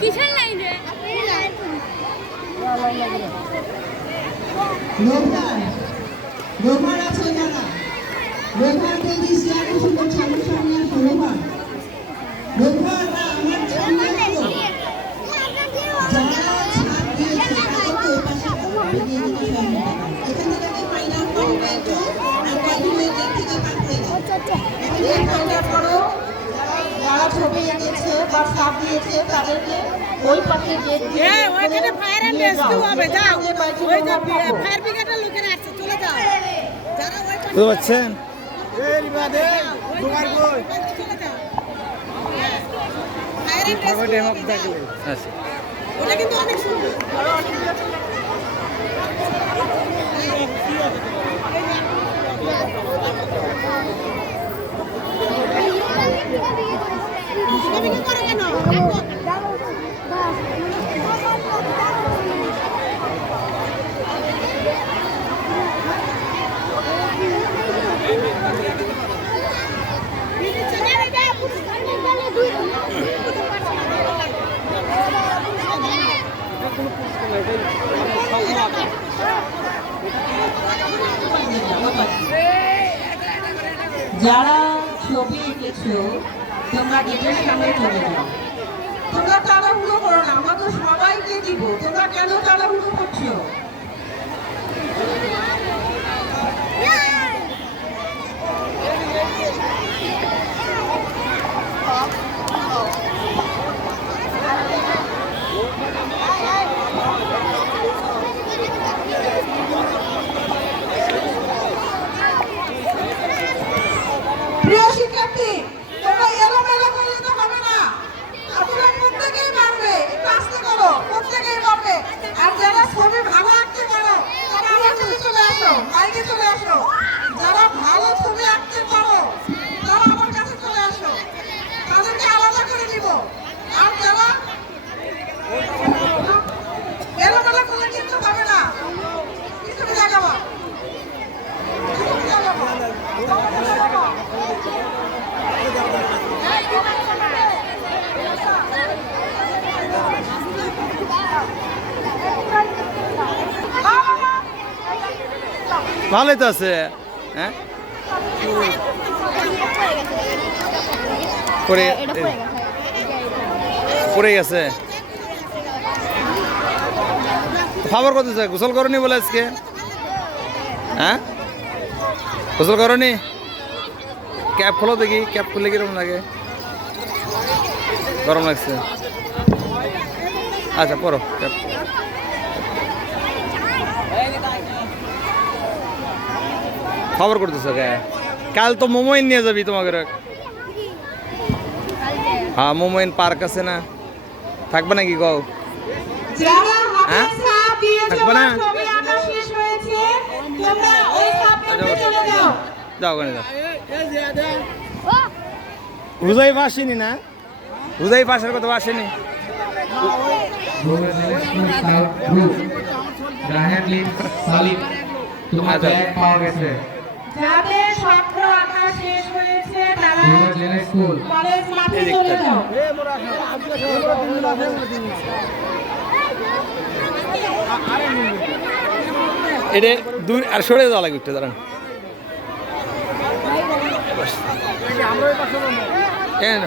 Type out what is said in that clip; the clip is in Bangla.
কিসের লাইন রে? লোকমান লোকমান আছে যারা লোকমানকে দিয়েছি এত সুন্দর ছাগল সামনে আসো লোকমান না। আমার সামনে আসো যারা ছাপ দিয়েছে তাদেরকে ওই পাশে বেরিয়ে সহায়তা করো। এখান থেকে ফাইনাল করবে একটু আর ওই গেট থেকে পাঠিয়ে দাও এখান থেকে ফাইনাল করো যারা ছবি এঁকেছে বা ছাপ দিয়েছে তাদেরকে ওই পাশে গেট দিয়ে হ্যাঁ ওইখানে ফায়ার অ্যান্ড রেস্কিউ হবে যাও। ওই যে ফায়ার ব্রিগেডের লোকেরা আসছে চলে যাও। যারা ওই পাশে বুঝতে পারছেন? ওই পাশে চলে যাও। ফায়ার অ্যান্ড রেস্কিউ আচ্ছা। ওটা কিন্তু অনেক সুন্দর। তুমি যারা ছবি এঁকেছো, তোমরা গেটের সামনে চলে যাও। তোমরা তাড়াহুড়ো করো না, আমরা তো সবাইকে দিব। তোমরা কেন তাড়াহুড়ো করছ প্রিয় শিক্ষার্থী তোমরা এলোমেলো করলে তো হবে না তোমরা প্রত্যেকেই পারবে একটু আস্তে করো প্রত্যেকেই পারবে আর যারা ছবি ভালো আঁকতে পারো তারা আমার কাছে চলে আসো বাইরে চলে আসো যারা ভালো ছবি আঁকতে পারো তারা আমার কাছে চলে আসো তাদেরকে আলাদা করে দিব আর যারা এলোমেলো করলে কিন্তু হবে না কিছু দেখাবো কিছু দেখাবো ভালোই তো আছে হ্যাঁ? পরে পরে গেছে। খবর করতেছে গোসল করনি বলে আজকে? হ্যাঁ? গোসল করনি? ক্যাব খোলো দেখি ক্যাব খুলে কীরকম লাগে? গরম লাগছে। আচ্ছা পড়ো ক্যাব খবর করতেছো কে? কাল তো মোমোইন নিয়ে যাবি তোমাকে হ্যাঁ মোমোইন পার্ক আছে না। থাকবে নাকি কও? হ্যাঁ? থাকবে না? ছবি আঁকা শেষ হয়েছে, তোমরা ওই ছাপ আচ্ছা, যাও। যাও ওখানে যাও। হুজাই আসেনি না? হুজাই কথা আসেনি। তোমার আচ্ছা। ব্যাগ পাওয়া গেছে। যাদের ছাত্র আঁকা শেষ হয়েছে তারা স্কুল। কলেজ মাঠে চলে যাও এটা দূর আর সরে যাওয়া লাগবে একটু দাঁড়ান। কেন